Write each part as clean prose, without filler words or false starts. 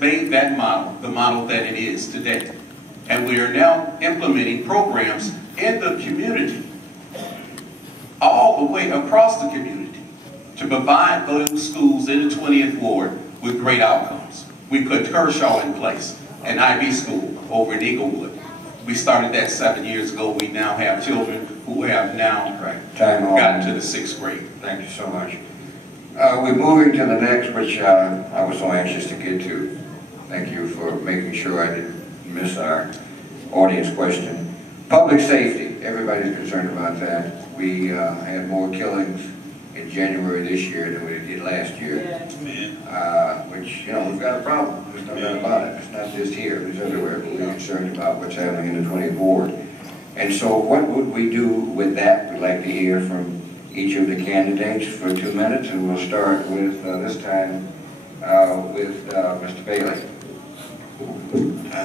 made that model the model that it is today. And we are now implementing programs in the community, all the way across the community, to provide those schools in the 20th Ward with great outcomes. We put Kershaw in place, an IB school over in Eaglewood. We started that 7 years ago. We now have children who have now gotten to the 6th grade. Thank you so much. We're moving to the next, which I was so anxious to get to. Thank you for making sure I didn't miss our audience question. Public safety. Everybody's concerned about that. We had more killings in January this year than we did last year. Which, you know, we've got a problem. There's no doubt about it. It's not just here. It's everywhere. We're concerned about what's happening in the 20th Ward. And so what would we do with that? We'd like to hear from each of the candidates for 2 minutes, and we'll start with, this time, with Mr. Bailey.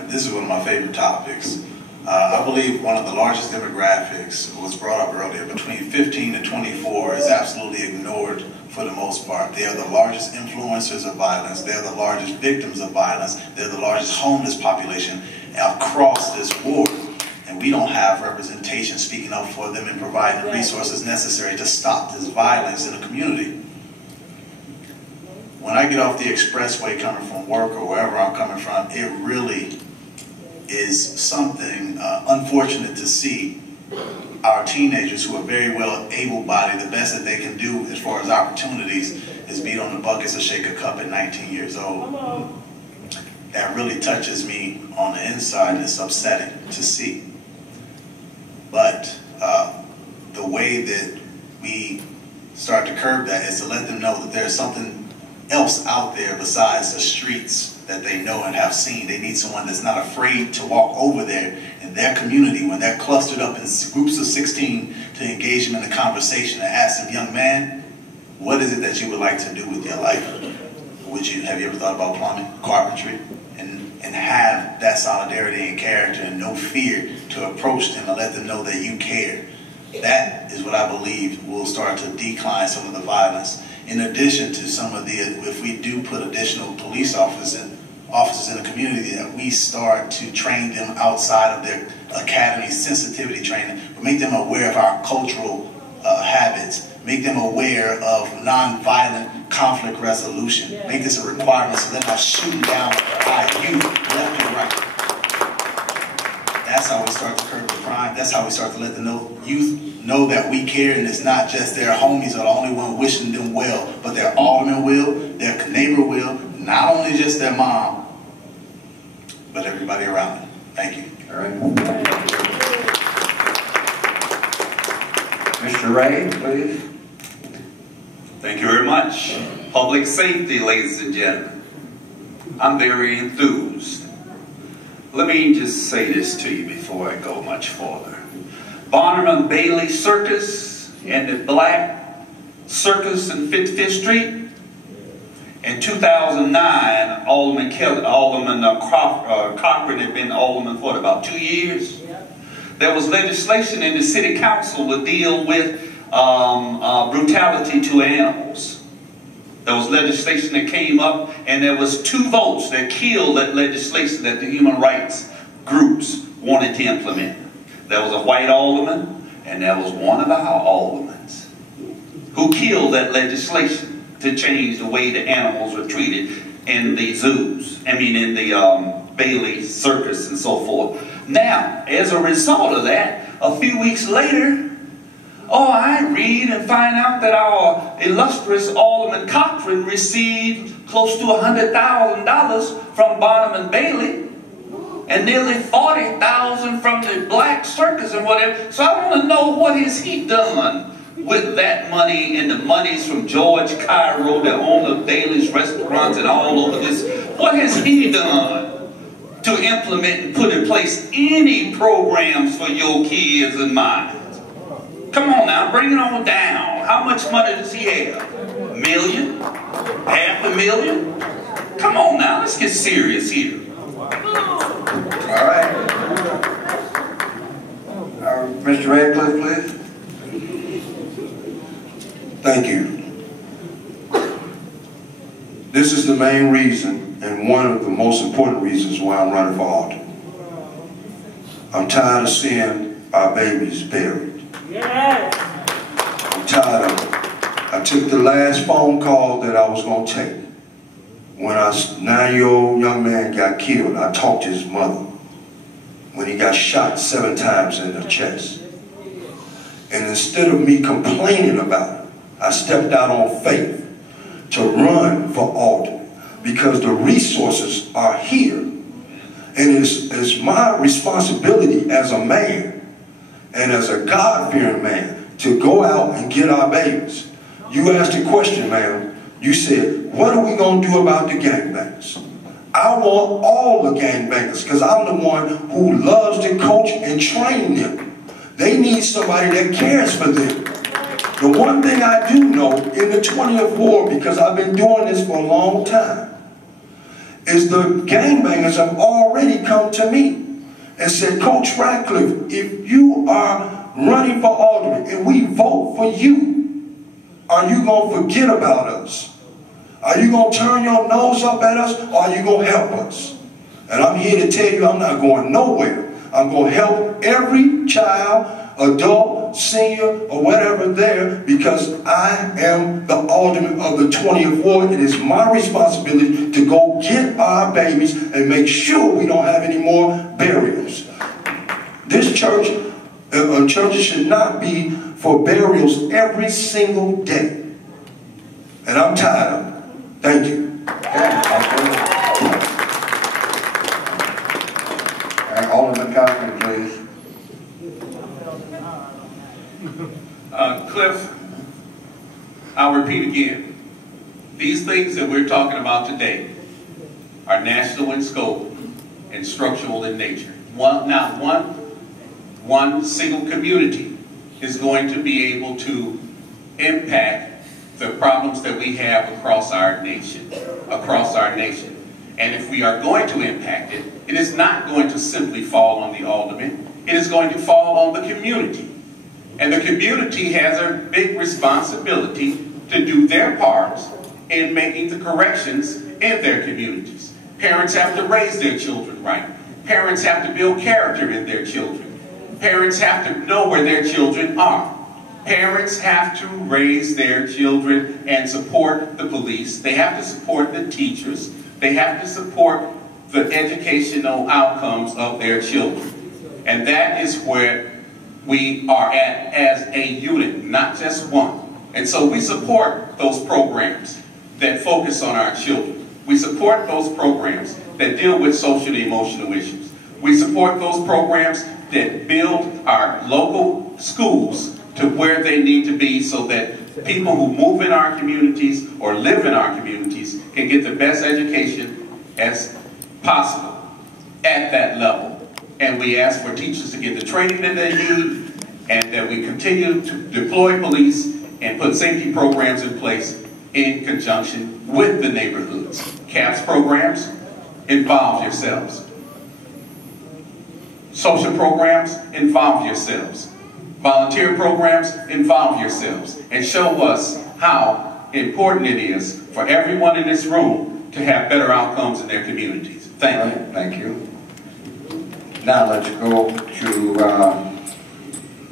This is one of my favorite topics. I believe one of the largest demographics was brought up earlier, between 15 and 24, is absolutely ignored for the most part. They are the largest influencers of violence. They're the largest victims of violence. They're the largest homeless population across this ward. And we don't have representation speaking up for them and providing the resources necessary to stop this violence in the community. When I get off the expressway coming from work or wherever I'm coming from, it really is something unfortunate to see our teenagers who are very well able-bodied. The best that they can do as far as opportunities is beat on the buckets or shake a cup at 19 years old. That really touches me on the inside. It's upsetting to see. But the way that we start to curb that is to let them know that there's something else out there besides the streets that they know and have seen. They need someone that's not afraid to walk over there in their community when they're clustered up in groups of 16 to engage them in a conversation and ask them, young man, what is it that you would like to do with your life? Have you ever thought about plumbing, carpentry? And have that solidarity and character and no fear to approach them and let them know that you care. That is what I believe will start to decline some of the violence. In addition to some of the, if we do put additional police officers in the community, that we start to train them outside of their academy sensitivity training, but make them aware of our cultural habits, make them aware of nonviolent conflict resolution, make this a requirement so they're not shooting down by you left and right. That's how we start to curb the crime. That's how we start to let the youth know that we care, and it's not just their homies are the only one wishing them well, but their alderman will, their neighbor will, not only just their mom, but everybody around them. Thank you. All right. Mr. Ray, please. Thank you very much. Public safety, ladies and gentlemen. I'm very enthused. Let me just say this to you before I go much further. Barnum & Bailey Circus and the Black Circus in 55th Street. In 2009, Alderman Cochran had been alderman for about 2 years. There was legislation in the city council to deal with brutality to animals. There was legislation that came up, and there was 2 votes that killed that legislation that the human rights groups wanted to implement. There was a white alderman, and there was one of our aldermen who killed that legislation to change the way the animals were treated in the zoos. I mean, in the Bailey Circus and so forth. Now, as a result of that, a few weeks later, I read and find out that our illustrious Alderman Cochran received close to $100,000 from Barnum & Bailey and nearly $40,000 from the Black Circus and whatever. So I want to know, what has he done with that money and the monies from George Cairo that own the Bailey's restaurants and all over this? What has he done to implement and put in place any programs for your kids and mine? Come on now, bring it on down. How much money does he have? $1 million? $500,000? Come on now, let's get serious here. All right. Mr. Radcliffe, please. Thank you. this is the main reason, and one of the most important reasons why I'm running for Alderman. I'm tired of seeing our babies buried. Yes. I'm tired of it. I took the last phone call that I was going to take. When a 9-year-old young man got killed, I talked to his mother. When he got shot 7 times in the chest. And instead of me complaining about it, I stepped out on faith to run for Alderman because the resources are here. And it's my responsibility as a man and as a God-fearing man to go out and get our babies. You asked a question, ma'am. You said, what are we going to do about the gangbangers? I want all the gangbangers because I'm the one who loves to coach and train them. They need somebody that cares for them. The one thing I do know in the 20th ward, because I've been doing this for a long time, is the gangbangers have already come to me and said, Coach Radcliffe, if you are running for Alderman and we vote for you, are you going to forget about us? Are you going to turn your nose up at us, or are you going to help us? And I'm here to tell you I'm not going nowhere. I'm going to help every child, adult, senior, or whatever there, because I am the Alderman of the 20th Ward. It is my responsibility to go get our babies and make sure we don't have any more burials. This church, churches should not be for burials every single day. And I'm tired of it. Thank you. Alderman Cochran, please. Cliff, I'll repeat again. These things that we're talking about today are national in scope and structural in nature. Not one single community is going to be able to impact the problems that we have across our nation. And if we are going to impact it, it is not going to simply fall on the alderman. It is going to fall on the community. And the community has a big responsibility to do their part in making the corrections in their communities. Parents have to raise their children right. Parents have to build character in their children. Parents have to know where their children are. Parents have to raise their children and support the police. They have to support the teachers. They have to support the educational outcomes of their children. And that is where we are at as a unit, not just one. And so we support those programs that focus on our children. We support those programs that deal with social and emotional issues. We support those programs that build our local schools to where they need to be so that people who move in our communities or live in our communities can get the best education as possible at that level. And we ask for teachers to get the training that they need, and that we continue to deploy police and put safety programs in place in conjunction with the neighborhoods. CAPS programs, involve yourselves. Social programs, involve yourselves. Volunteer programs, involve yourselves. And show us how important it is for everyone in this room to have better outcomes in their communities. Thank you. Thank you. Now let's go to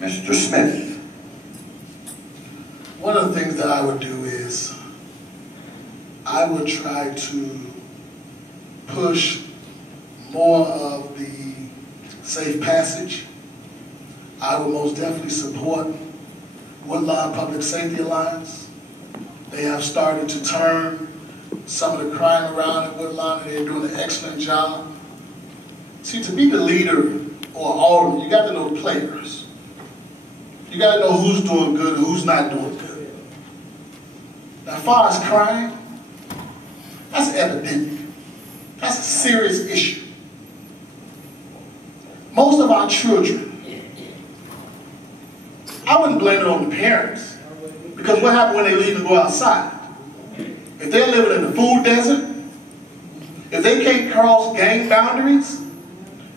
Mr. Smith. One of the things that I would do is I would try to push more of the safe passage. I would most definitely support Woodlawn Public Safety Alliance. They have started to turn some of the crime around at Woodlawn, and they're doing an excellent job. See, to be the leader or alderman, you got to know the players. You got to know who's doing good and who's not doing good. Now, as far as crime, that's an epidemic. That's a serious issue. Most of our children, I wouldn't blame it on the parents, because what happens when they leave and go outside? If they're living in the food desert, if they can't cross gang boundaries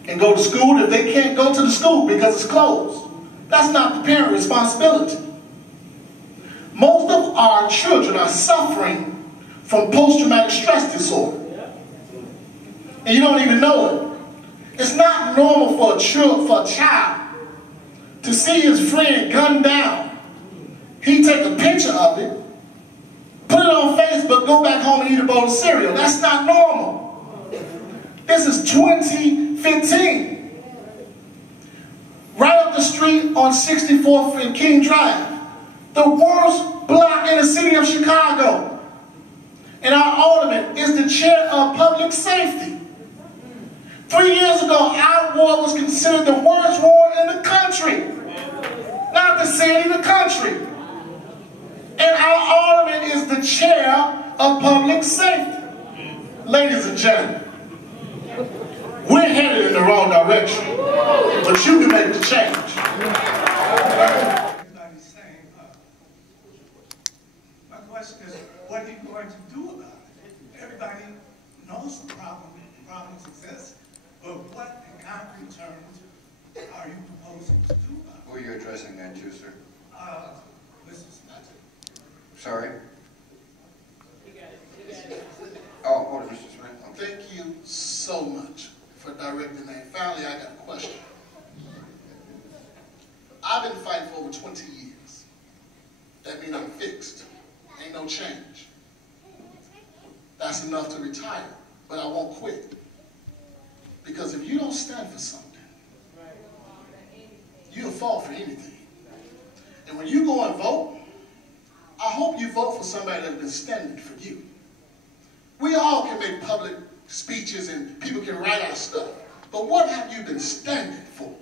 and go to school, if they can't go to the school because it's closed, that's not the parent responsibility. Most of our children are suffering from post-traumatic stress disorder. And you don't even know it. It's not normal for a child to see his friend gunned down. He take a picture of it, put it on Facebook, go back home and eat a bowl of cereal. That's not normal. This is 2015. Right up the street on 64th and King Drive, the worst block in the city of Chicago. And our alderman is the chair of public safety. 3 years ago, our ward was considered the worst ward in the country. Not the city, the country. And our alderman is the chair of public safety. Ladies and gentlemen, we're headed in the wrong direction, but you can make the change. Everybody's saying, my question is, what are you going to do about it? Everybody knows the problems exist, but what in concrete terms are you proposing to do about it? Who are you addressing that to, sir? Mrs. Smith. Sorry? Oh, Mr. Smith. Okay. Thank you so much for directing that. Finally, I got a question. I've been fighting for over 20 years. That means I'm fixed. Ain't no change. That's enough to retire, but I won't quit. Because if you don't stand for something, you'll fall for anything. And when you go and vote, I hope you vote for somebody that's been standing for you. We all can make public speeches and people can write our stuff, but what have you been standing for?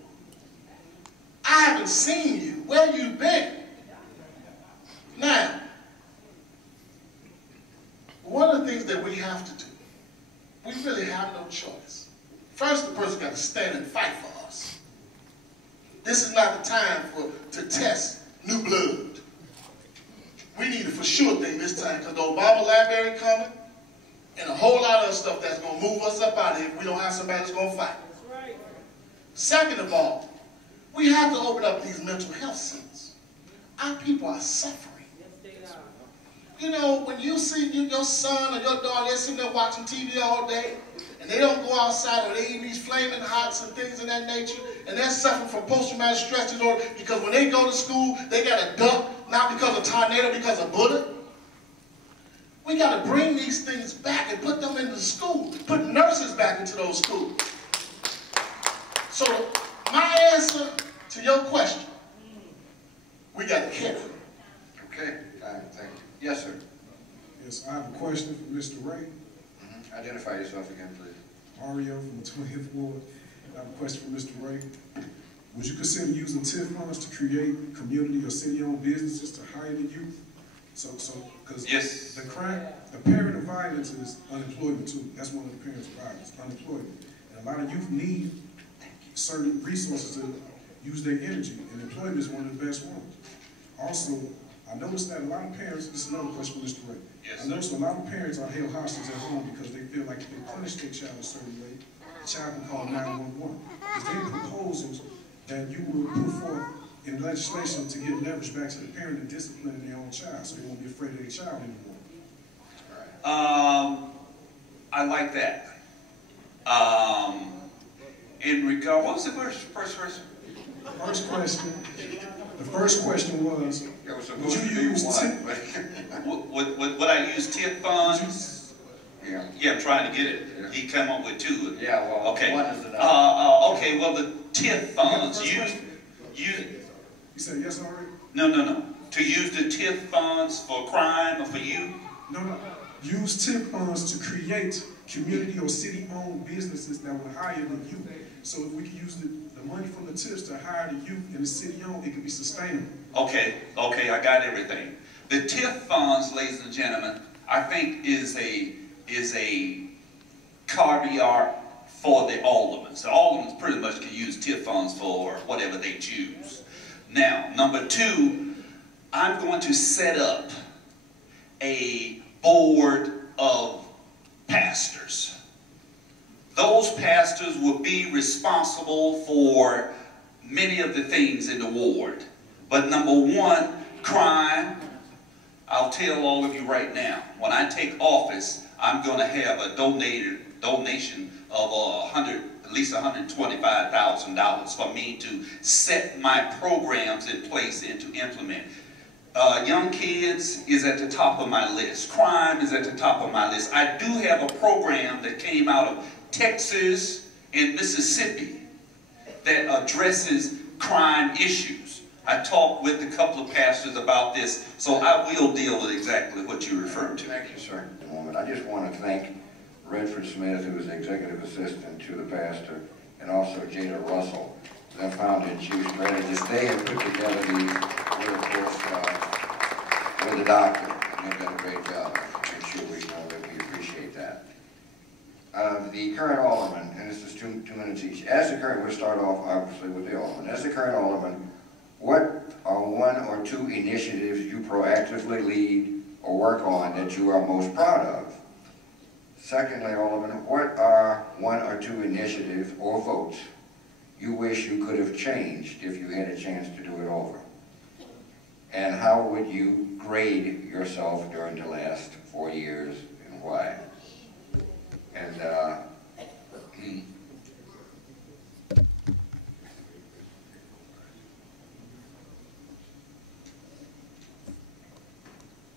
I haven't seen you. Where you been? Now, one of the things that we have to do, we really have no choice. First, the person got to stand and fight for us. This is not the time to test new blood. We need a for sure thing this time, because the Obama library coming, and a whole lot of stuff that's going to move us up out of here if we don't have somebody that's going to fight. That's right. Second of all, we have to open up these mental health centers. Our people are suffering. You know, when you see your son or your daughter, they're sitting there watching TV all day, and they don't go outside, or they eat these flaming hots and things of that nature, and they're suffering from post-traumatic stress disorder because when they go to school, they got to duck, not because of tornado, because of bullet. We got to bring these things back and put them into school, put nurses back into those schools. So my answer to your question, we got to care. Okay, thank you. Yes, sir. Yes, I have a question for Mr. Ray. Identify yourself again, please. Mario from the 20th Ward. I have a question for Mr. Ray. Would you consider using TIF funds to create community or city-owned businesses to hire the youth? Because yes. The parent of violence is unemployment too. That's one of the parents of violence, unemployment. And a lot of youth need certain resources to use their energy, and employment is one of the best ones. Also, I noticed that a lot of parents, this is another question for Mr. Ray. Yes, I noticed a lot of parents are held hostage at home because they feel like if they punish their child a certain way, the child can call 911. Is there proposals that you will put forth in legislation to give leverage back to the parent and discipline their own child so they won't be afraid of their child anymore? I like that. In regard, what was the first question? The first question was, would you use TIF? Would I use TIF funds? Yeah. Yeah, I'm trying to get it. Yeah. He came up with two. Yeah, well, okay. One is enough. Okay, well, the TIF funds, You said yes already? No. To use the TIF funds for crime or for you? No. Use TIF funds to create community or city-owned businesses that will hire the youth. So if we can use the money from the TIFs to hire the youth in the city-owned, it can be sustainable. Okay, I got everything. The TIF funds, ladies and gentlemen, I think is a caveat for the aldermen. So aldermen pretty much can use TIF funds for whatever they choose. Now, number two, I'm going to set up a board of pastors. Those pastors will be responsible for many of the things in the ward. But number one, crime, I'll tell all of you right now, when I take office, I'm going to have a donation of at least $125,000 for me to set my programs in place and to implement. Young kids is at the top of my list. Crime is at the top of my list. I do have a program that came out of Texas and Mississippi that addresses crime issues. I talked with a couple of pastors about this, so I will deal with exactly what you referred to. Thank you, sir. I just want to thank Redford Smith, who is the executive assistant to the pastor, and also Jada Russell, the founder and chief strategist. They have put together these, with, of course, with the doctor. They've done a great job. Make sure we know that we appreciate that. The current alderman, and this is 2 minutes each. As the current, we'll start off obviously with the alderman. As the current alderman, what are 1 or 2 initiatives you proactively lead or work on that you are most proud of? Secondly, Alderman, what are 1 or 2 initiatives or votes you wish you could have changed if you had a chance to do it over? And how would you grade yourself during the last 4 years and why? And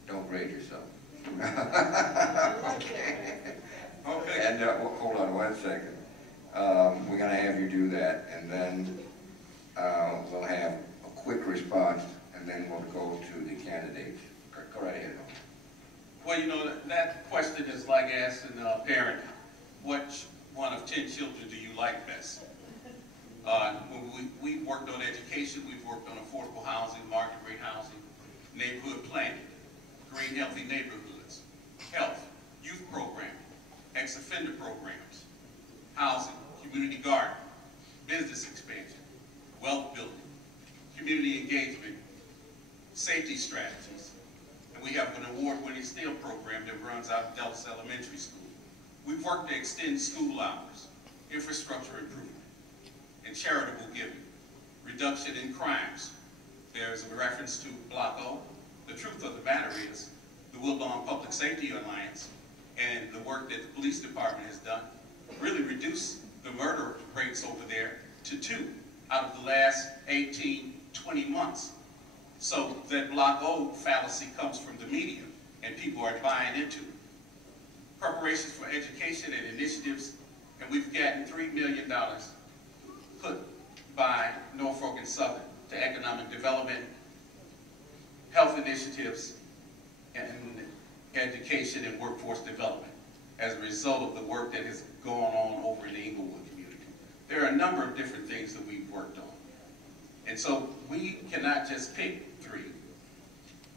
don't grade yourself. Okay. Okay. And hold on 1 second. We're going to have you do that, and then we'll have a quick response, and then we'll go to the candidates. Go right ahead. Well, you know, that question is like asking a parent, which one of 10 children do you like best? We've worked on education, we've worked on affordable housing, market rate housing, neighborhood planning, green healthy neighborhoods, health, youth programming, ex-offender programs, housing, community garden, business expansion, wealth building, community engagement, safety strategies. And we have an award-winning STEAL program that runs out of Delta Elementary School. We've worked to extend school hours, infrastructure improvement, and charitable giving, reduction in crimes. There's a reference to Block O. The truth of the matter is, the Woodlawn Public Safety Alliance and the work that the police department has done really reduced the murder rates over there to 2 out of the last 18, 20 months. So that Block O fallacy comes from the media, and people are buying into it. Preparations for education and initiatives, and we've gotten $3 million put by Norfolk and Southern to economic development, health initiatives, and education and workforce development as a result of the work that has gone on over in the Inglewood community. There are a number of different things that we've worked on. And so we cannot just pick 3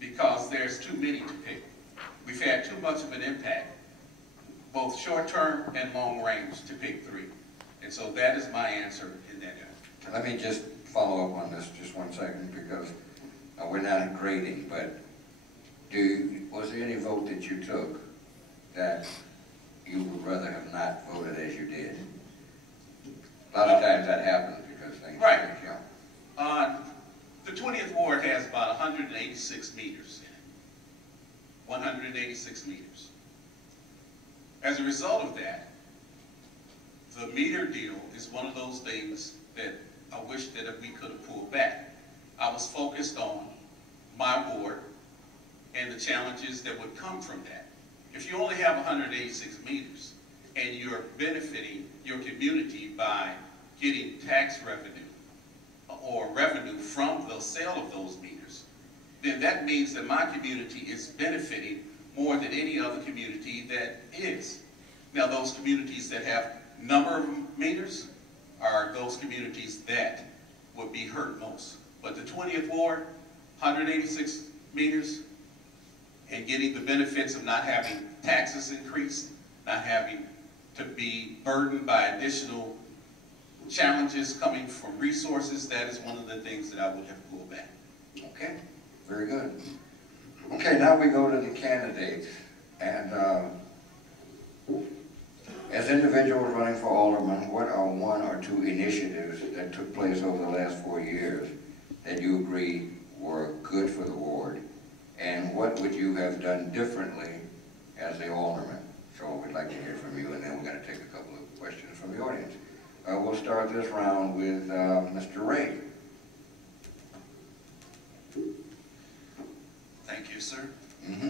because there's too many to pick. We've had too much of an impact, both short-term and long-range, to pick 3. And so that is my answer in that area. Let me just follow up on this just 1 second, because we're not grading, but was there any vote that you took that you would rather have not voted as you did? A lot of times that happens because things change. Yeah. The 20th Ward has about 186 meters in it. 186 meters. As a result of that, the meter deal is one of those things that I wish that we could have pulled back. I was focused on my ward and the challenges that would come from that. If you only have 186 meters and you're benefiting your community by getting tax revenue or revenue from the sale of those meters, then that means that my community is benefiting more than any other community that is. Now, those communities that have number of meters are those communities that would be hurt most. But the 20th Ward, 186 meters, and getting the benefits of not having taxes increased, not having to be burdened by additional challenges coming from resources, that is one of the things that I would have pulled back. Okay, very good. Okay, now we go to the candidates. And as individuals running for alderman, what are 1 or 2 initiatives that took place over the last 4 years that you agree were good for the ward and what would you have done differently as the alderman? So we'd like to hear from you, and then we're going to take a couple of questions from the audience. We'll start this round with Mr. Ray. Thank you, sir.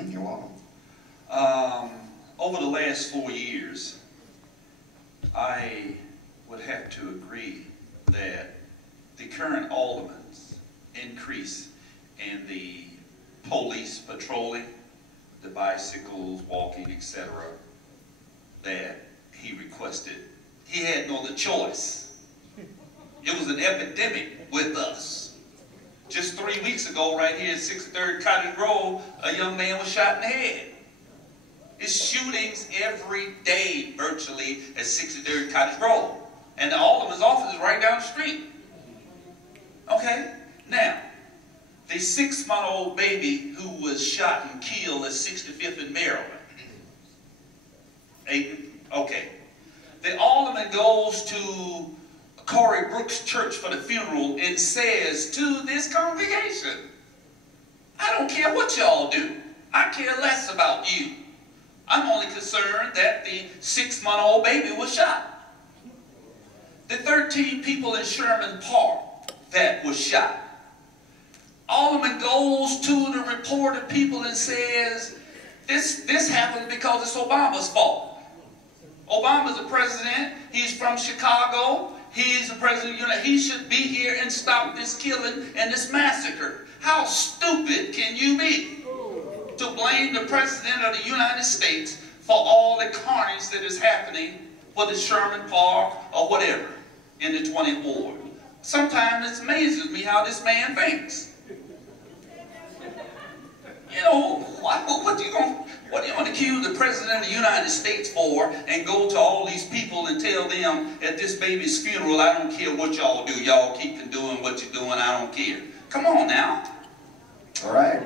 You're welcome. Over the last 4 years, I would have to agree that the current alderman's increase in the police patrolling, the bicycles, walking, etc., that he requested, he had no other choice. It was an epidemic with us. Just 3 weeks ago, right here at 63rd Cottage Grove, a young man was shot in the head. It's shootings every day, virtually, at 63rd Cottage Grove. And the alderman's office is right down the street. Okay? Now, the 6-month-old baby who was shot and killed at 65th in Maryland. Okay. The alderman goes to Corey Brooks Church for the funeral and says to this congregation, I don't care what y'all do. I care less about you. I'm only concerned that the 6-month-old baby was shot. The 13 people in Sherman Park that was shot. Alderman goes to the reported people and says, this happened because it's Obama's fault. Obama's the president. He's from Chicago. He's the president. He should be here and stop this killing and this massacre. How stupid can you be to blame the president of the United States for all the carnage that is happening for the Sherman Park or whatever in the 20th Ward? Sometimes it amazes me how this man thinks. You know, what do you want to accuse the president of the United States for and go to all these people and tell them at this baby's funeral, I don't care what y'all do. Y'all keep doing what you're doing. I don't care. Come on now. All right.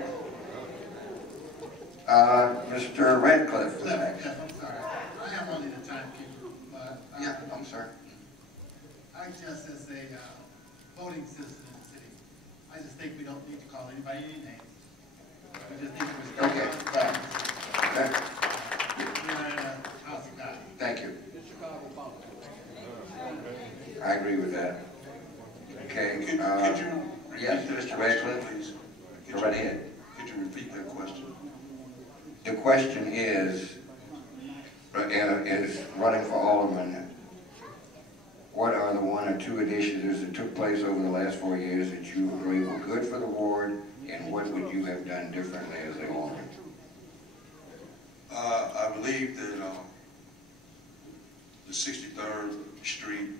Mr. Radcliffe. I'm sorry. I am only the timekeeper, but yeah, I'm sorry. I just, as a voting citizen in the city, I just think we don't need to call anybody any names. We just need to respect Okay. We're in a house of God. Thank you. I agree with that. Okay. Could you yes, Mr. Radcliffe, please? Go right ahead. Could you repeat that question? The question is running for alderman. What are the 1 or 2 initiatives that took place over the last 4 years that you believe were good for the ward, and what would you have done differently as an alderman? I believe that the 63rd Street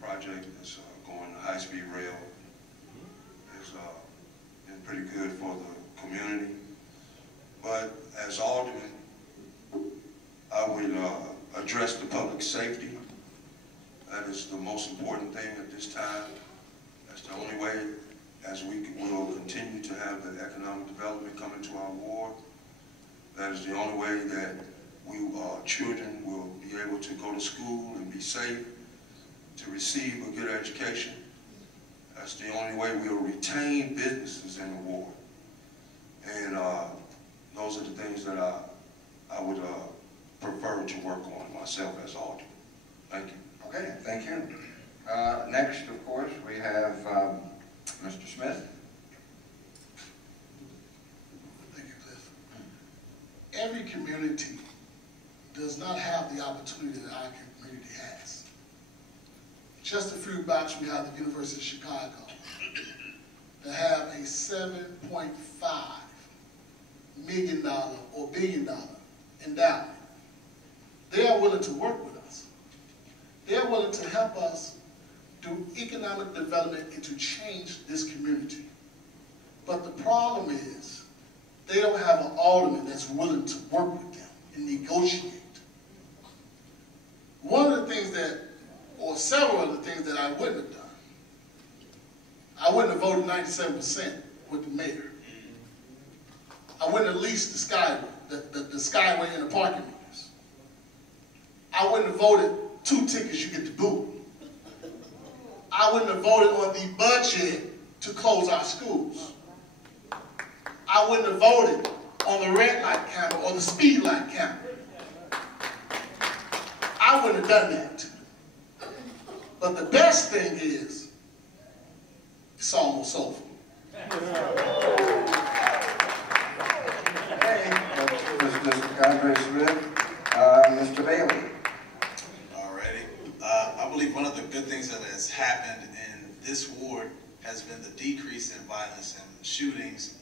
project is going to high-speed rail. Has been pretty good for the community. But as alderman, I would address the public safety. That is the most important thing at this time. That's the only way, as we will continue to have the economic development coming to our ward. That is the only way that children will be able to go to school and be safe, to receive a good education. That's the only way we'll retain businesses in the ward. And those are the things that I would prefer to work on myself as alderman. Thank you. Okay, thank you. Next, of course, we have Mr. Smith. Thank you, Cliff. Every community does not have the opportunity that our community has. Just a few blocks we have the University of Chicago that have a $7.5 million or $1 billion endowment. They are willing to work with us. They're willing to help us do economic development and to change this community. But the problem is, they don't have an alderman that's willing to work with them and negotiate. One of the things that, or several of the things that I wouldn't have done, I wouldn't have voted 97% with the mayor. I wouldn't have leased the Skyway, the Skyway and the parking meters. I wouldn't have voted 2 tickets you get to boot. I wouldn't have voted on the budget to close our schools. I wouldn't have voted on the red light camera or the speed light camera. I wouldn't have done that. But the best thing is, it's almost over. Mr. Congressman, Mr. Bailey. Alrighty. I believe one of the good things that has happened in this ward has been the decrease in violence and shootings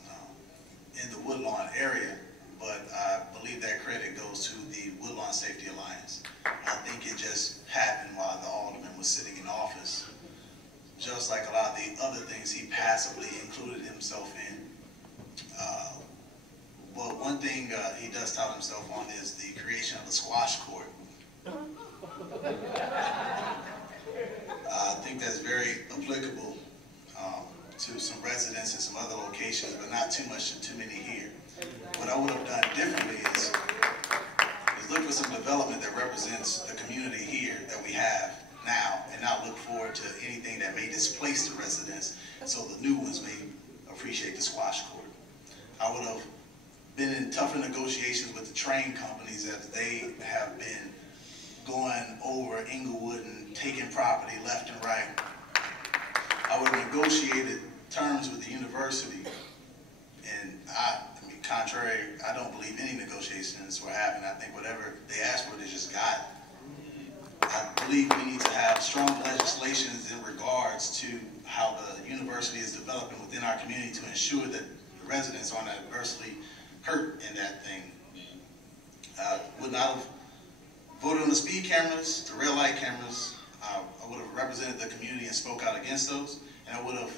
in the Woodlawn area. But I believe that credit goes to the Woodlawn Safety Alliance. I think it just happened while the Alderman was sitting in office. Just like a lot of the other things he passively included himself in. But one thing he does tout himself on is the creation of the squash court. I think that's very applicable to some residents in some other locations, but not too much to too many here. What I would have done differently is look for some development that represents the community here that we have now, and not look forward to anything that may displace the residents, so the new ones may appreciate the squash court. I would have been in tougher negotiations with the train companies as they have been going over Inglewood and taking property left and right. I would have negotiated terms with the university, and I mean, contrary, I don't believe any negotiations were happening. I think whatever they asked for, they just got. I believe we need to have strong legislations in regards to how the university is developing within our community to ensure that the residents aren't adversely hurt in that thing. Would not have voted on the speed cameras, the red light cameras. I would have represented the community and spoke out against those, and I would have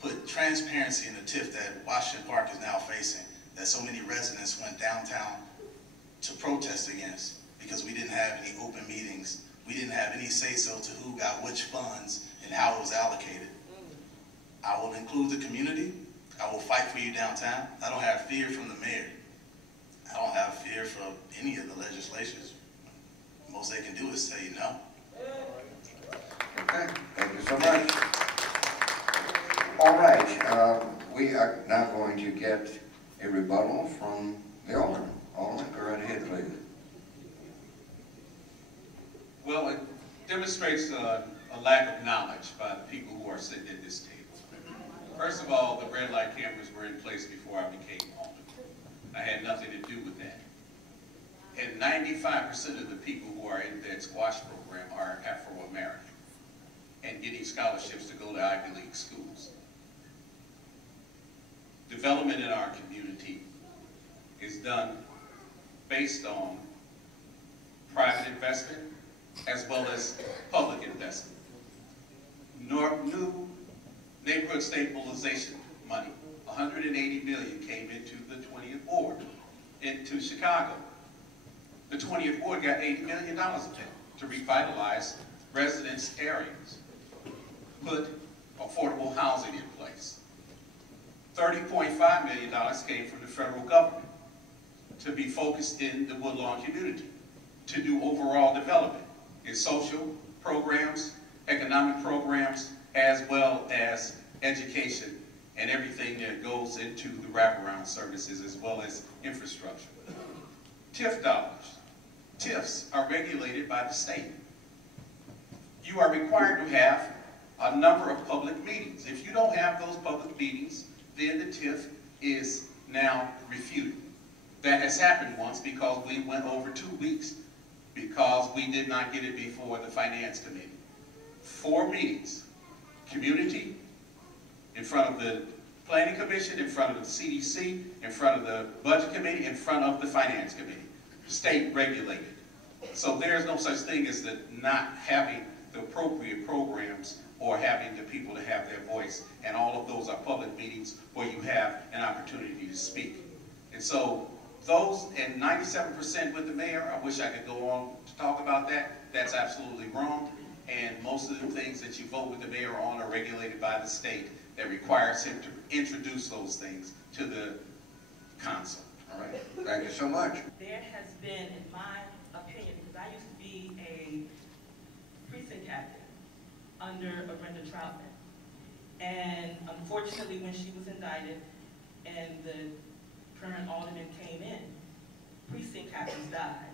put transparency in the TIF that Washington Park is now facing, that so many residents went downtown to protest against, because we didn't have any open meetings. We didn't have any say-so to who got which funds and how it was allocated. I will include the community. I will fight for you downtown. I don't have fear from the mayor. I don't have fear from any of the legislatures. Most they can do is say no. Okay, thank you so much. All right, we are now going to get a rebuttal from the Alderman. Alderman, go right ahead, please. Well, it demonstrates a lack of knowledge by the people who are sitting at this table. First of all, the red light cameras were in place before I became Alderman. I had nothing to do with that. And 95% of the people who are in that squash program are Afro-American and getting scholarships to go to Ivy League schools. Development in our community is done based on private investment as well as public investment. New neighborhood stabilization money, $180 million came into the 20th Ward, into Chicago. The 20th Ward got $80 million of that to revitalize residence areas, put affordable housing in place. $30.5 million came from the federal government to be focused in the Woodlawn community, to do overall development in social programs, economic programs, as well as education and everything that goes into the wraparound services as well as infrastructure. TIF dollars. TIFs are regulated by the state. You are required to have a number of public meetings. If you don't have those public meetings, then the TIF is now refuted. That has happened once because we went over 2 weeks because we did not get it before the Finance Committee. 4 meetings. Community, in front of the Planning Commission, in front of the CDC, in front of the Budget Committee, in front of the Finance Committee. State regulated. So there's no such thing as the not having the appropriate programs or having the people to have their voice. And all of those are public meetings where you have an opportunity to speak. And so those, and 97% with the mayor, I wish I could go on to talk about that. That's absolutely wrong. And most of the things that you vote with the mayor on are regulated by the state that requires him to introduce those things to the council. All right, thank you so much. There has been, in my opinion, because I used to be a precinct captain under Brenda Troutman, and unfortunately when she was indicted, and the current alderman came in, precinct captains died.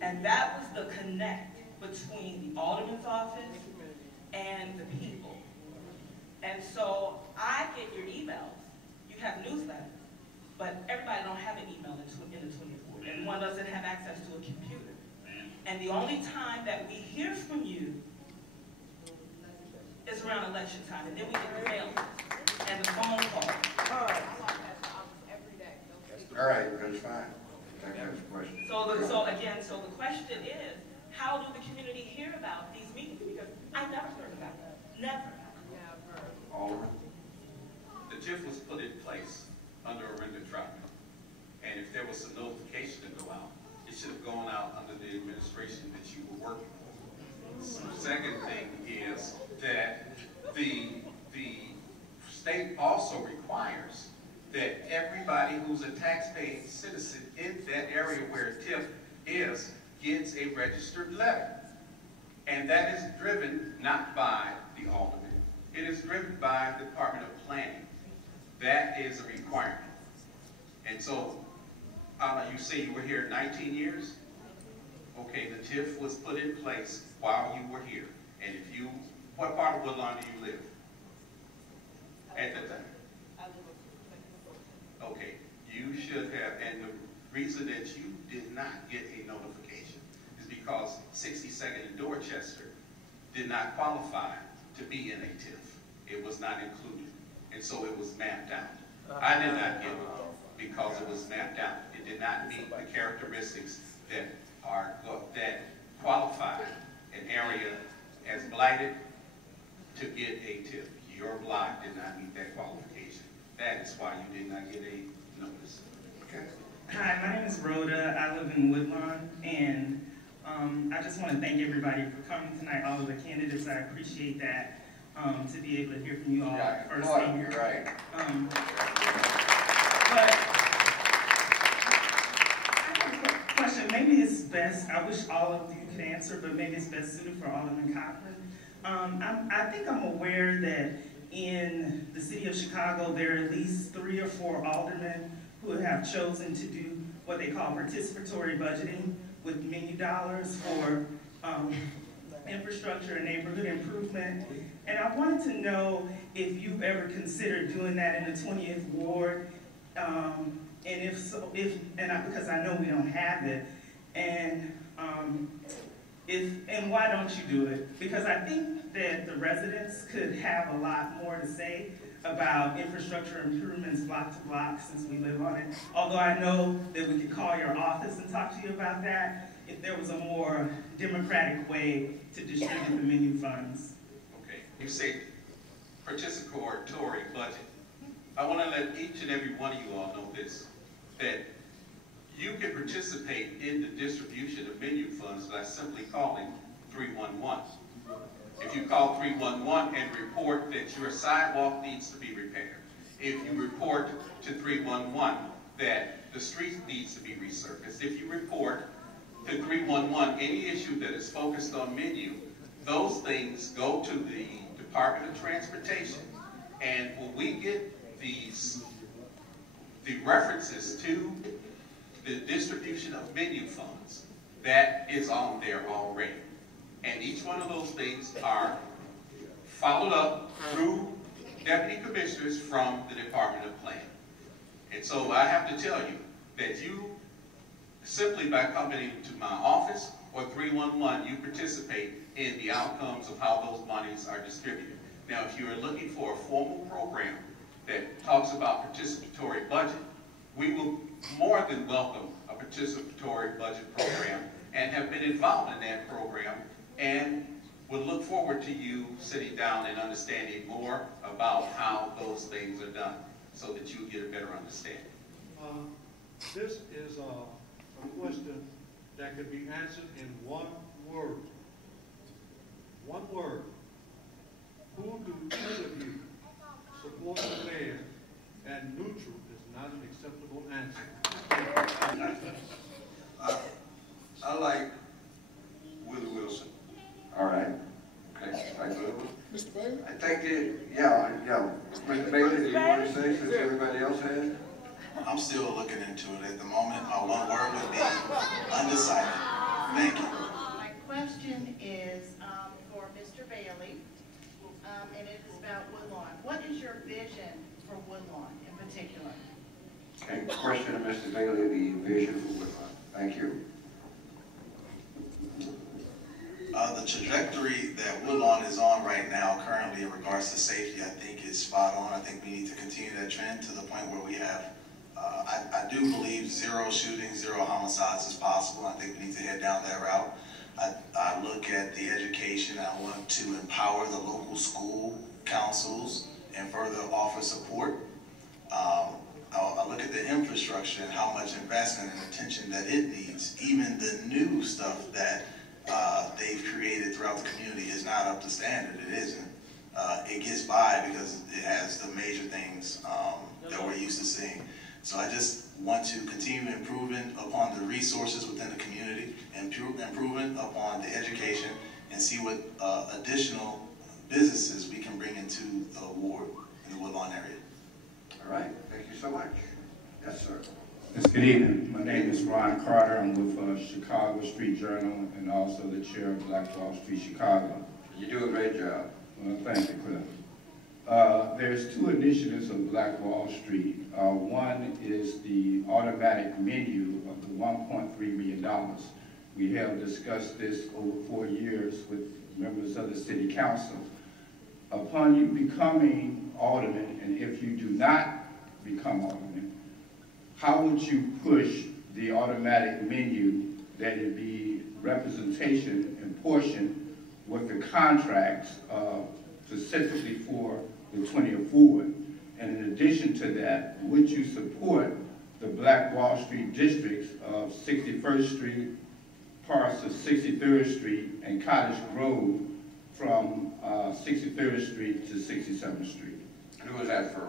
And that was the connect between the alderman's office and the people. And so I get your emails. You have newsletters, but everybody don't have an email in the 20th ward. Everyone doesn't have access to a computer. And the only time that we hear from you is around election time, and then we get the mail and the phone call. All right, that's fine. That's the question. So the question is, how do the community hear about these meetings? Because I never heard about them. Never. Alderman? The TIF was put in place under a render tribunal. And if there was a notification to go out, it should have gone out under the administration that you were working with. The second thing is that the state also requires that everybody who's a taxpaying citizen in that area where TIF is gets a registered letter. And that is driven not by the alderman. It is driven by the Department of Planning. That is a requirement. And so, you say you were here 19 years? Okay, the TIF was put in place while you were here. And if you, what part of Woodlawn do you live? At the time? Okay, you should have, and the reason that you did not get a notification is because 62nd and Dorchester did not qualify to be in a TIF. It was not included, and so it was mapped out. I did not get it because it was mapped out. It did not meet the characteristics that qualify an area as blighted to get a TIF. Your block did not meet that qualification. That is why you did not get a notice. Okay. Hi, my name is Rhoda. I live in Woodlawn, and I just want to thank everybody for coming tonight, all of the candidates. I appreciate that, to be able to hear from you all firsthand. You're right. But I have a question. Maybe it's best, I wish all of you could answer, but maybe it's best suited for Alderman Cochran. I think I'm aware that in the city of Chicago, there are at least 3 or 4 aldermen who have chosen to do what they call participatory budgeting with menu dollars for infrastructure and neighborhood improvement. And I wanted to know if you've ever considered doing that in the 20th ward, and if so, because I know we don't have it, and why don't you do it? Because I think that the residents could have a lot more to say about infrastructure improvements block to block since we live on it. Although I know that we could call your office and talk to you about that if there was a more democratic way to distribute the menu funds. Okay, you say participatory budget. I want to let each and every one of you all know this, that you can participate in the distribution of menu funds by simply calling 311. If you call 311 and report that your sidewalk needs to be repaired, if you report to 311 that the street needs to be resurfaced, if you report to 311 any issue that is focused on menu, those things go to the Department of Transportation. And when we get the references to the distribution of menu funds, that is on there already. And each one of those things are followed up through deputy commissioners from the Department of Planning. And so I have to tell you that you, simply by coming to my office or 311, you participate in the outcomes of how those monies are distributed. Now, if you are looking for a formal program that talks about participatory budget, we will more than welcome a participatory budget program and have been involved in that program, and would look forward to you sitting down and understanding more about how those things are done so that you get a better understanding. This is a question that could be answered in one word. One word. Who do each of you support the mayor? And neutral is not an acceptable answer. I like Willie Wilson. All right. Okay. Like Willie. Mr. Bailey? I think yeah. Mr. Bailey, do you want to say since everybody else has? I'm still looking into it at the moment. My one word would be undecided. Thank you. My question is for Mr. Bailey, and it is about Woodlawn. What is your vision for Woodlawn in particular? Okay, question of Mr. Bailey, the vision for Woodlawn. Thank you. The trajectory that Woodlawn is on right now, currently in regards to safety, I think is spot on. I think we need to continue that trend to the point where we have, I do believe 0 shootings, 0 homicides is possible. I think we need to head down that route. I look at the education. I want to empower the local school councils and further offer support. I look at the infrastructure and how much investment and attention that it needs. Even the new stuff that they've created throughout the community is not up to standard. It isn't. It gets by because it has the major things that we're used to seeing. So I just want to continue improving upon the resources within the community, improving upon the education, and see what additional businesses we can bring into the ward in the Woodlawn area. All right, thank you so much. Yes, sir. Yes, good evening. My name is Ron Carter. I'm with Chicago Street Journal and also the chair of Black Wall Street Chicago. You do a great job. Well, thank you, Cliff. There's 2 initiatives of Black Wall Street. One is the automatic menu of the $1.3 million. We have discussed this over 4 years with members of the city council. Upon you becoming alderman, and if you do not become alderman, how would you push the automatic menu that it be representation and portion with the contracts specifically for the 20th Ward? And in addition to that, would you support the Black Wall Street districts of 61st Street, parts of 63rd Street, and Cottage Grove from 63rd Street to 67th Street? And who was that for?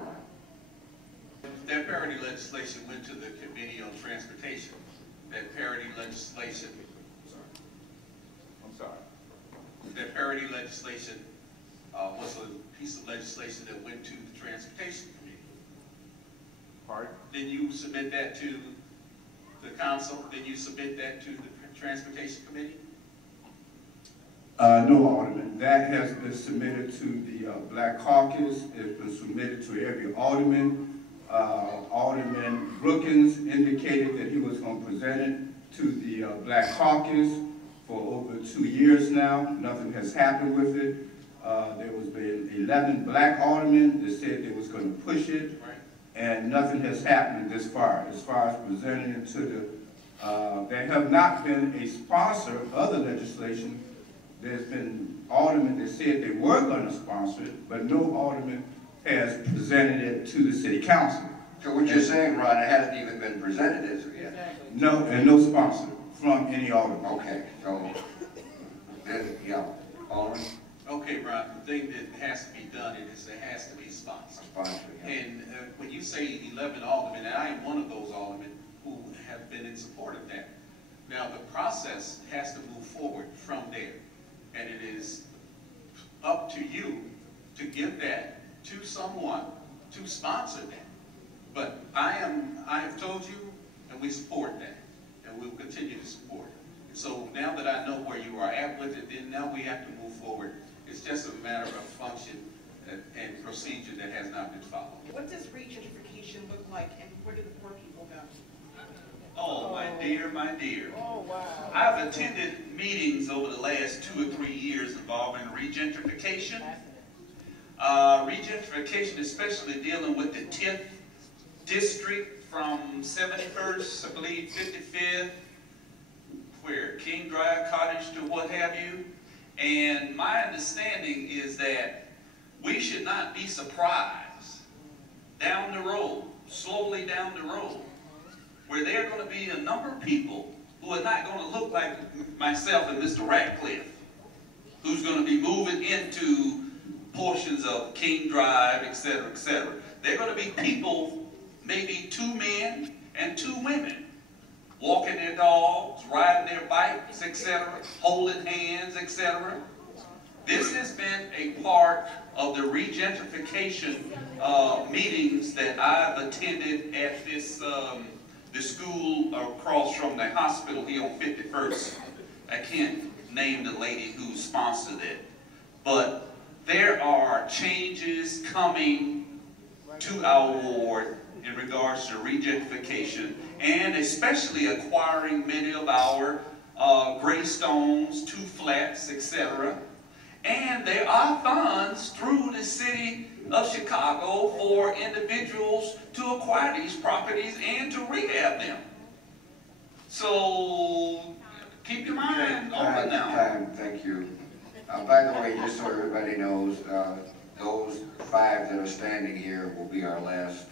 That parity legislation went to the Committee on Transportation. That parity legislation, that parity legislation was a piece of legislation that went to the Transportation Committee. Pardon? Then you submit that to the council, then you submit that to the Transportation Committee? No, Alderman. That has been submitted to the Black Caucus. It's been submitted to every alderman. Alderman Brookins indicated that he was going to present it to the Black Caucus for over 2 years now. Nothing has happened with it. There was been 11 black aldermen that said they was going to push it, and nothing has happened this far. As far as presenting it to the, there have not been a sponsor of other legislation. There's been aldermen that said they were going to sponsor it, but no alderman has presented it to the city council. So what you're saying, Ron, it hasn't even been presented as of yet? No, and no sponsor from any alderman. Okay, so, yeah, Alderman? Okay, Ron, the thing that has to be done is it has to be sponsored. Yeah. And when you say 11 aldermen, and I am one of those aldermen who have been in support of that. Now, the process has to move forward from there. And it is up to you to give that to someone to sponsor that. But I have told you, and we support that, and we'll continue to support it. So now that I know where you are at with it, then now we have to move forward. It's just a matter of function and procedure that has not been followed. What does regentrification look like, and where do the poor people go? Oh, my dear, my dear. Oh, wow. I've attended meetings over the last 2 or 3 years involving regentrification. Regentrification, especially dealing with the 10th district from 71st, I believe, 55th, where King Drive, Cottage to what have you. And my understanding is that we should not be surprised down the road, slowly down the road, where there are going to be a number of people who are not going to look like myself and Mr. Radcliffe, who's going to be moving into portions of King Drive, etc., etc. They're going to be people, maybe 2 men and 2 women, walking their dogs, riding their bikes, etc., holding hands, etc. This has been a part of the regentrification meetings that I've attended at this the school across from the hospital here on 51st. I can't name the lady who sponsored it, but there are changes coming to our ward in regards to regentrification, and especially acquiring many of our graystones, two flats, etc. And there are funds through the city of Chicago for individuals to acquire these properties and to rehab them. So keep your mind open now. Thank you. By the way, just so everybody knows, those 5 that are standing here will be our last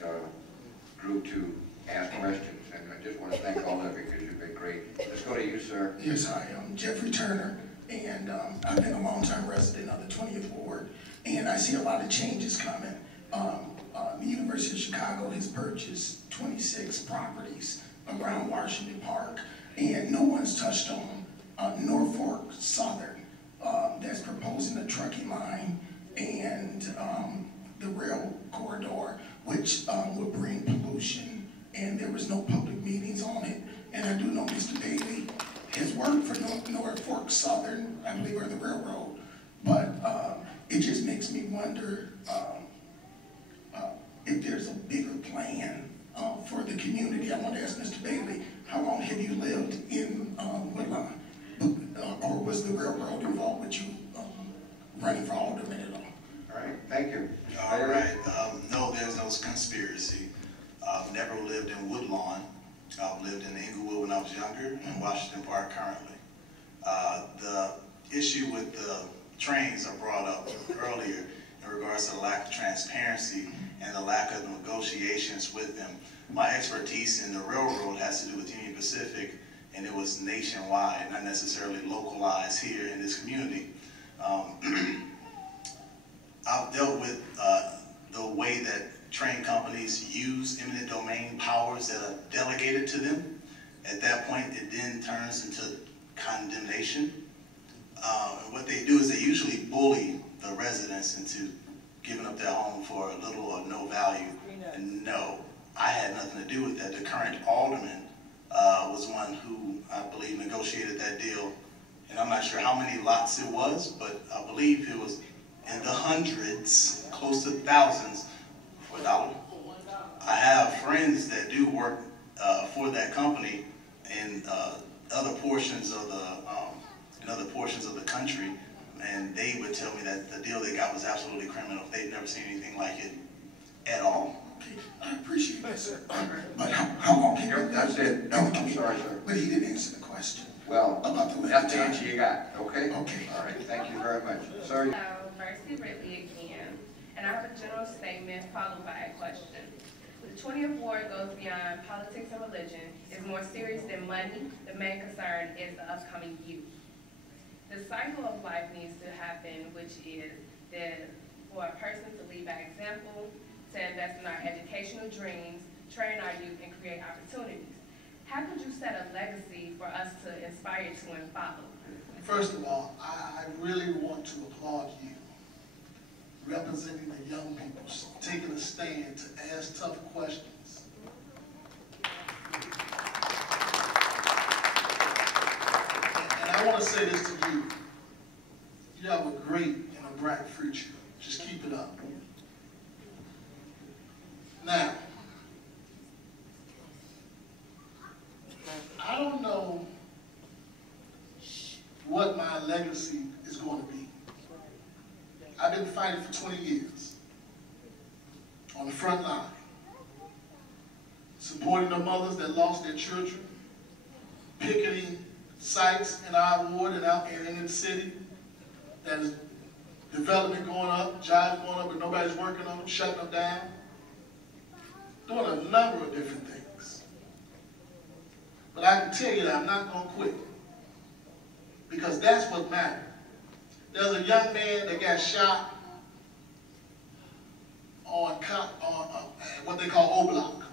group to ask questions. And I just want to thank all of you because you've been great. Let's go to you, sir. Yes, I am Jeffrey Turner, and I've been a long-time resident of the 20th Ward, and I see a lot of changes coming. The University of Chicago has purchased 26 properties around Washington Park, and no one's touched on Norfolk Southern that's proposing a trucking line and the rail corridor, which would bring pollution, and there was no public meetings on it. And I do know Mr. Bailey has worked for Norfolk Southern, I believe, or the railroad, but it just makes me wonder if there's a bigger plan for the community. I want to ask Mr. Bailey, how long have you lived in Woodlawn? Or was the railroad involved with you running for alderman at all? All right, thank you. All right, no, there's no conspiracy. I've never lived in Woodlawn. I've lived in Inglewood when I was younger, and Washington Park currently. The issue with the trains I brought up earlier in regards to the lack of transparency and the lack of negotiations with them. My expertise in the railroad has to do with Union Pacific, and it was nationwide, not necessarily localized here in this community. I've dealt with the way that train companies use eminent domain powers that are delegated to them. At that point, it then turns into condemnation. What they do is they usually bully the residents into giving up their home for little or no value. And no, I had nothing to do with that. The current alderman was one who, I believe, negotiated that deal. And I'm not sure how many lots it was, but I believe it was in the hundreds, close to thousands, for a dollar. I have friends that do work for that company in other portions of the country, and they would tell me that the deal they got was absolutely criminal. They'd never seen anything like it at all. Okay, I appreciate that, sir. But how long have you... That's it. No, I'm sorry, sir. But he didn't answer the question. Well, about the that's the answer you got, okay? Okay. All right, thank you very much. Sir? Mercy Ridley again, and I have a general statement followed by a question. The 20th Ward goes beyond politics and religion. It's more serious than money. The main concern is the upcoming youth. The cycle of life needs to happen, which is that for a person to lead by example, to invest in our educational dreams, train our youth, and create opportunities. How could you set a legacy for us to inspire to and follow? First of all, I really want to applaud you representing the young people, taking a stand to ask tough questions. And I want to say this to you. You have a great and a bright future. Just keep it up. Now, I don't know what my legacy is going to be. I've been fighting for 20 years on the front line, supporting the mothers that lost their children, picketing sites in our ward and out and in the city that is development going up, jobs going up, but nobody's working on them, shutting them down, doing a number of different things. But I can tell you that I'm not going to quit, because that's what matters. There's a young man that got shot on what they call O-Block.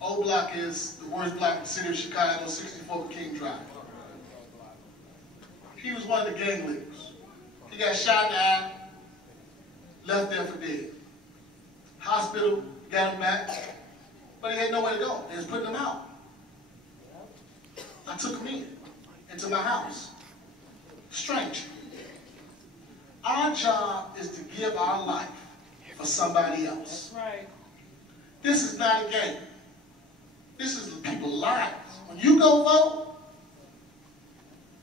O-Block is the worst block in the city of Chicago, 64 King Drive. He was one of the gang leaders. He got shot in the eye, left there for dead. Hospital got him back, but he had nowhere to go. They was putting him out. I took him into my house. Strange. Our job is to give our life for somebody else. That's right. This is not a game. This is people's lives. When you go vote,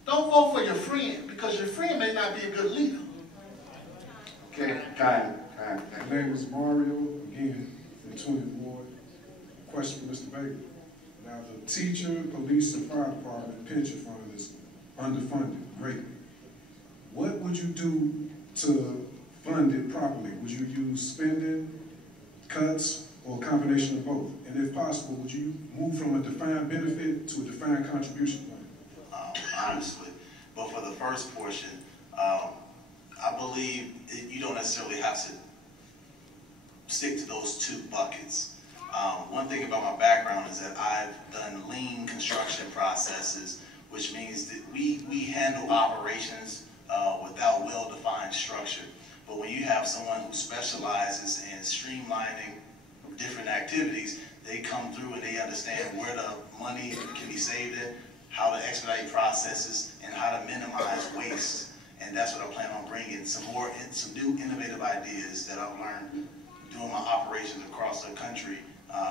don't vote for your friend, because your friend may not be a good leader. Okay, time. My name is Mario, again, from the 20th Ward. Question for Mr. Baker. Now, the teacher, police, and fire department pension fund is underfunded greatly. What would you do to fund it properly? Would you use spending, cuts, or a combination of both? And if possible, would you move from a defined benefit to a defined contribution plan? Honestly, but for the first portion, I believe you don't necessarily have to stick to those two buckets. One thing about my background is that I've done lean construction processes, which means that we handle operations without well-defined structure. But when you have someone who specializes in streamlining different activities, they come through and they understand where the money can be saved at, how to expedite processes, and how to minimize waste. And that's what I plan on bringing, some new innovative ideas that I've learned doing my operations across the country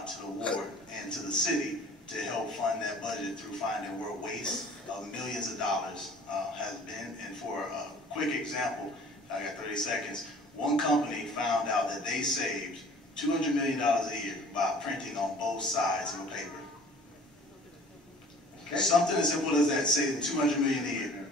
to the ward and to the city to help fund that budget through finding where waste of millions of dollars has been. And for a quick example, I got 30 seconds, one company found out that they saved $200 million a year by printing on both sides of a paper. Okay. Something as simple as that, saving $200 million a year.